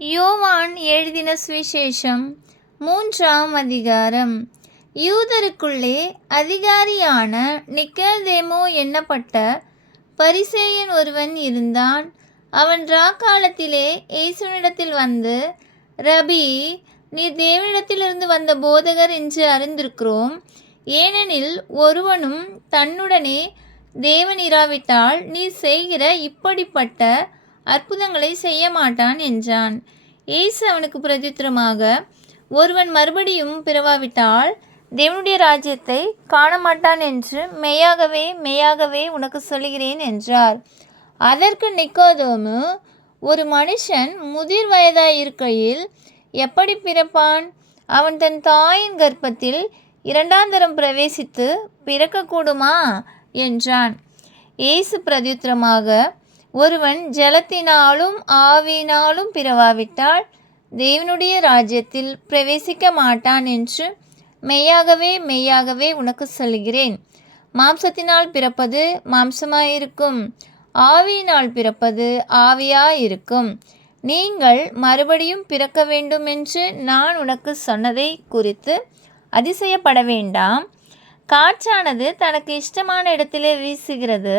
யோவான் எழுதின சுவிசேஷம் 3ஆம் அதிகாரம். யூதருக்குள்ளே அதிகாரியான நிக்கதேமு என்னப்பட்ட பரிசேயன் ஒருவன் இருந்தான். அவன் ராக்காலத்திலே இயேசுவினிடத்தில் வந்து, ரபி, நீர் தேவனிடத்திலிருந்து வந்த போதகர் என்று அறிந்திருக்கிறோம். ஏனெனில் ஒருவனும் தன்னுடனே தேவன் இராவிட்டால் நீர் செய்கிற இப்படிப்பட்ட அற்புதங்களை செய்ய மாட்டான் என்றான். இயேசு அவனுக்கு பிரதித்திரமாக, ஒருவன் மறுபடியும் பிறவாவிட்டால் தேவனுடைய ராஜ்யத்தை காணமாட்டான் என்று மெய்யாகவே மெய்யாகவே உனக்கு சொல்கிறேன் என்றார். அதற்கு நிக்கோதேமு, ஒரு மனுஷன் முதிர் வயதாயிருக்கையில் எப்படி பிறப்பான்? அவன் தன் தாயின் கர்ப்பத்தில் இரண்டாந்தரம் பிரவேசித்து பிறக்கக்கூடுமா என்றான். இயேசு பிரதியுத்தரமாக, ஒருவன் ஜலத்தினாலும் ஆவியினாலும் பிறவாவிட்டால் தேவனுடைய ராஜ்யத்தில் பிரவேசிக்க மாட்டான் என்று மெய்யாகவே மெய்யாகவே உனக்கு சொல்கிறேன். மாம்சத்தினால் பிறப்பது மாம்சமாயிருக்கும், ஆவியினால் பிறப்பது ஆவியாயிருக்கும். நீங்கள் மறுபடியும் பிறக்க வேண்டும் என்று நான் உனக்கு சொன்னதை குறித்து அதிசயப்பட வேண்டாம். காற்றானது தனக்கு இஷ்டமான இடத்திலே வீசுகிறது,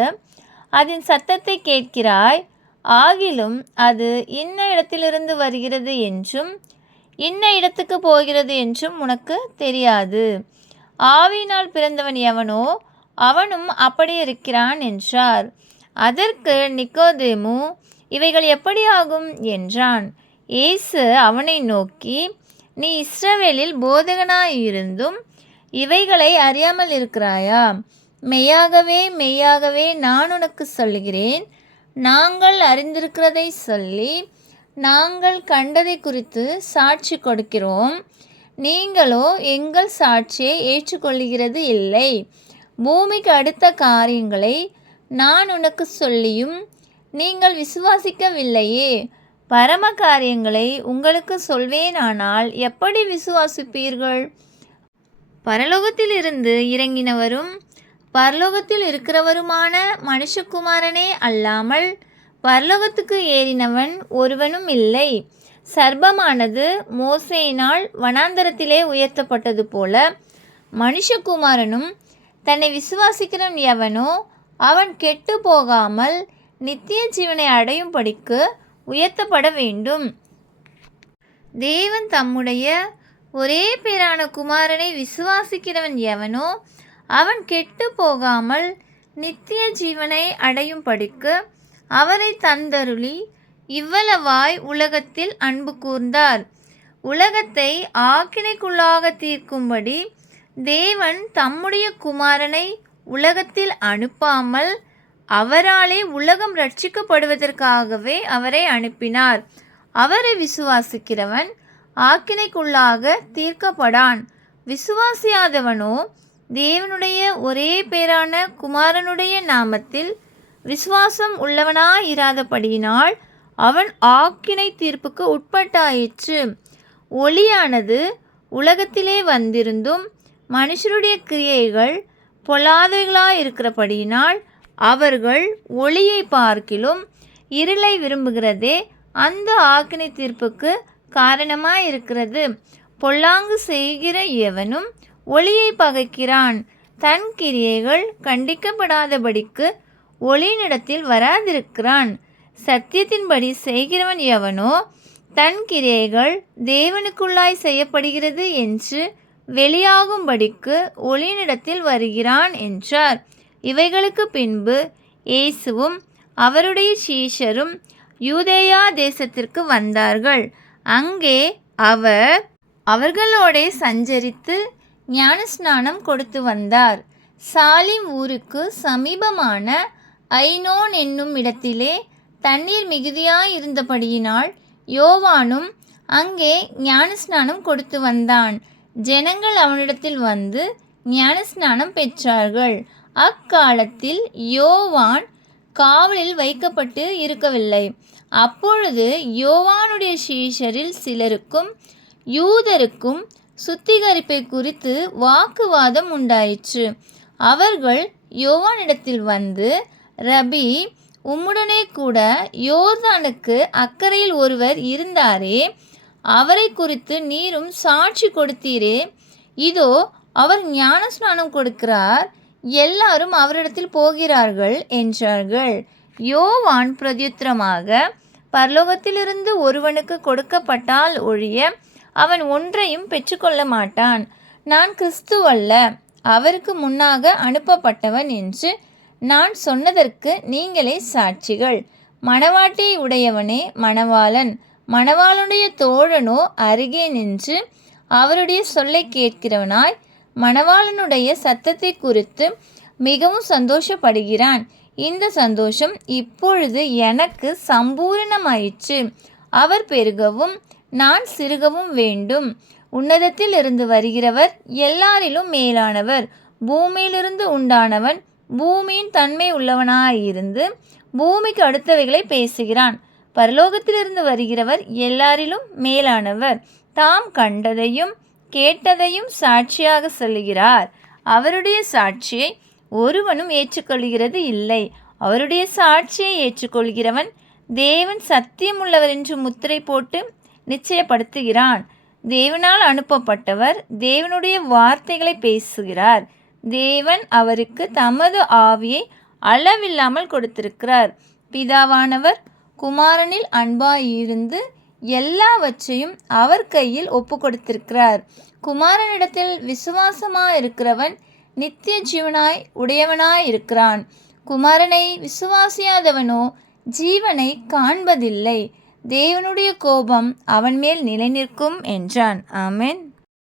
அதன் சத்தத்தை கேட்கிறாய், ஆகிலும் அது இன்ன இடத்திலிருந்து வருகிறது என்றும் இன்ன இடத்துக்கு போகிறது என்றும் உனக்கு தெரியாது. ஆவியினால் பிறந்தவன் எவனோ அவனும் அப்படி இருக்கிறான் என்றார். அதற்கு நிக்கோதேமு, இவைகள் எப்படி ஆகும் என்றான். இயேசு அவனை நோக்கி, நீ இஸ்ரவேலில் போதகனாயிருந்தும் இவைகளை அறியாமல் இருக்கிறாயா? மெய்யாகவே மெய்யாகவே நான் உனக்கு சொல்கிறேன், நாங்கள் அறிந்திருக்கிறதை சொல்லி நாங்கள் கண்டதை குறித்து சாட்சி கொடுக்கிறோம். நீங்களோ எங்கள் சாட்சியை ஏற்றுக்கொள்கிறது இல்லை. பூமிக்கு அடுத்த காரியங்களை நான் உனக்கு சொல்லியும் நீங்கள் விசுவாசிக்கவில்லையே. பரம காரியங்களை உங்களுக்கு சொல்வேனானால் எப்படி விசுவாசிப்பீர்கள்? பரலோகத்திலிருந்து இறங்கினவரும் பரலோகத்தில் இருக்கிறவருமான மனுஷகுமாரனே அல்லாமல் பரலோகத்துக்கு ஏறினவன் ஒருவனும் இல்லை. சர்ப்பமானது மோசேயினால் வனாந்தரத்திலே உயர்த்தப்பட்டது போல மனுஷகுமாரனும் தன்னை விசுவாசிக்கிறவன் எவனோ அவன் கெட்டு போகாமல் நித்திய ஜீவனை அடையும்படிக்கு உயர்த்தப்பட வேண்டும். தேவன் தம்முடைய ஒரே பேரான குமாரனை விசுவாசிக்கிறவன் எவனோ அவன் கெட்டு போகாமல் நித்திய ஜீவனை அடையும்படிக்கு அவரை தந்தருளி இவ்வளவாய் உலகத்தில் அன்பு கூர்ந்தார். உலகத்தை ஆக்கினைக்குள்ளாக தீர்க்கும்படி தேவன் தம்முடைய குமாரனை உலகத்தில் அனுப்பாமல் அவராலே உலகம் ரட்சிக்கப்படுவதற்காகவே அவரை அனுப்பினார். அவரை விசுவாசிக்கிறவன் ஆக்கினைக்குள்ளாக தீர்க்கப்படான். விசுவாசியாதவனோ தேவனுடைய ஒரே பேரான குமாரனுடைய நாமத்தில் விசுவாசம் உள்ளவனாயிராதபடியினால் அவன் ஆக்கினை தீர்ப்புக்கு உட்பட்டாயிற்று. ஒளியானது உலகத்திலே வந்திருந்தும் மனுஷருடைய கிரியைகள் பொல்லாதவைகளாயிருக்கிறபடியினால் அவர்கள் ஒளியை பார்க்கிலும் இருளை விரும்புகிறதே அந்த ஆக்கினை தீர்ப்புக்கு காரணமாயிருக்கிறது. பொல்லாங்கு செய்கிற எவனும் ஒளியை பகைக்கிறான், தன் கிரியைகள் கண்டிக்கப்படாதபடிக்கு ஒளியினிடத்தில் வராதிருக்கிறான். சத்தியத்தின்படி செய்கிறவன் எவனோ தன் கிரியைகள் தேவனுக்குள்ளாய் செய்யப்படுகிறது என்று வெளியாகும்படிக்கு ஒளியினிடத்தில் வருகிறான் என்றார். இவைகளுக்கு பின்பு இயேசுவும் அவருடைய சீஷரும் யூதேயா தேசத்திற்கு வந்தார்கள். அங்கே அவர் அவர்களோடே சஞ்சரித்து ஞானஸ்நானம் கொடுத்து வந்தார். சாலிம் ஊருக்கு சமீபமான ஐனோன் என்னும் இடத்திலே தண்ணீர் மிகுதியாயிருந்தபடியினால் யோவானும் அங்கே ஞானஸ்நானம் கொடுத்து வந்தான். ஜனங்கள் அவனிடத்தில் வந்து ஞானஸ்நானம் பெற்றார்கள். அக்காலத்தில் யோவான் காவலில் வைக்கப்பட்டு இருக்கவில்லை. அப்பொழுது யோவானுடைய சீஷரில் சிலருக்கும் யூதருக்கும் சுத்திகரிப்பை குறித்து வாக்குவாதம் உண்டாயிற்று. அவர்கள் யோவானிடத்தில் வந்து, ரபி, உம்முடனே கூட யோர்தானுக்கு அக்கறையில் ஒருவர் இருந்தாரே, அவரை குறித்து நீரும் சாட்சி கொடுத்தீரே. இதோ அவர் ஞானஸ்நானம் கொடுக்கிறார், எல்லாரும் அவரிடத்தில் போகிறார்கள் என்றார்கள். யோவான் பிரத்யுத்தரமாக, பரலோகத்திலிருந்து ஒருவனுக்கு கொடுக்கப்பட்டால் ஒழிய அவன் ஒன்றையும் பெற்றுக்கொள்ள மாட்டான். நான் கிறிஸ்துவல்ல, அவருக்கு முன்னாக அனுப்பப்பட்டவன் என்று நான் சொன்னதற்கு நீங்களே சாட்சிகள். மணவாட்டியை உடையவனே மணவாளன், மணவாளனுடைய தோழனோ அருகே நின்று அவருடைய சொல்லை கேட்கிறவனாய் மணவாளனுடைய சத்தத்தை குறித்து மிகவும் சந்தோஷப்படுகிறான். இந்த சந்தோஷம் இப்பொழுது எனக்கு சம்பூரணமாயிற்று. அவர் பெருகவும் நான் சிறுகவும் வேண்டும். உன்னதத்தில் இருந்து வருகிறவர் எல்லாரிலும் மேலானவர். பூமியிலிருந்து உண்டானவன் பூமியின் தன்மை உள்ளவனாயிருந்து பூமிக்கு அடுத்தவைகளை பேசுகிறான். பரலோகத்திலிருந்து வருகிறவர் எல்லாரிலும் மேலானவர். தாம் கண்டதையும் கேட்டதையும் சாட்சியாக சொல்லுகிறார். அவருடைய சாட்சியை ஒருவனும் ஏற்றுக்கொள்கிறது இல்லை. அவருடைய சாட்சியை ஏற்றுக்கொள்கிறவன் தேவன் சத்தியமுள்ளவர் என்று முத்திரை போட்டு நிச்சயப்படுத்துகிறான். தேவனால் அனுப்பப்பட்டவர் தேவனுடைய வார்த்தைகளை பேசுகிறார். தேவன் அவருக்கு தமது ஆவியை அளவில்லாமல் கொடுத்திருக்கிறார். பிதாவானவர் குமாரனில் அன்பாயிருந்து எல்லாவற்றையும் அவர் கையில் ஒப்பு கொடுத்திருக்கிறார். குமாரனிடத்தில் விசுவாசமாயிருக்கிறவன் நித்திய ஜீவனாய் உடையவனாயிருக்கிறான். குமாரனை விசுவாசியாதவனோ ஜீவனை காண்பதில்லை. தேவனுடைய கோபம் அவன் மேல் நிலை நிற்கும் என்றான். ஆமென்.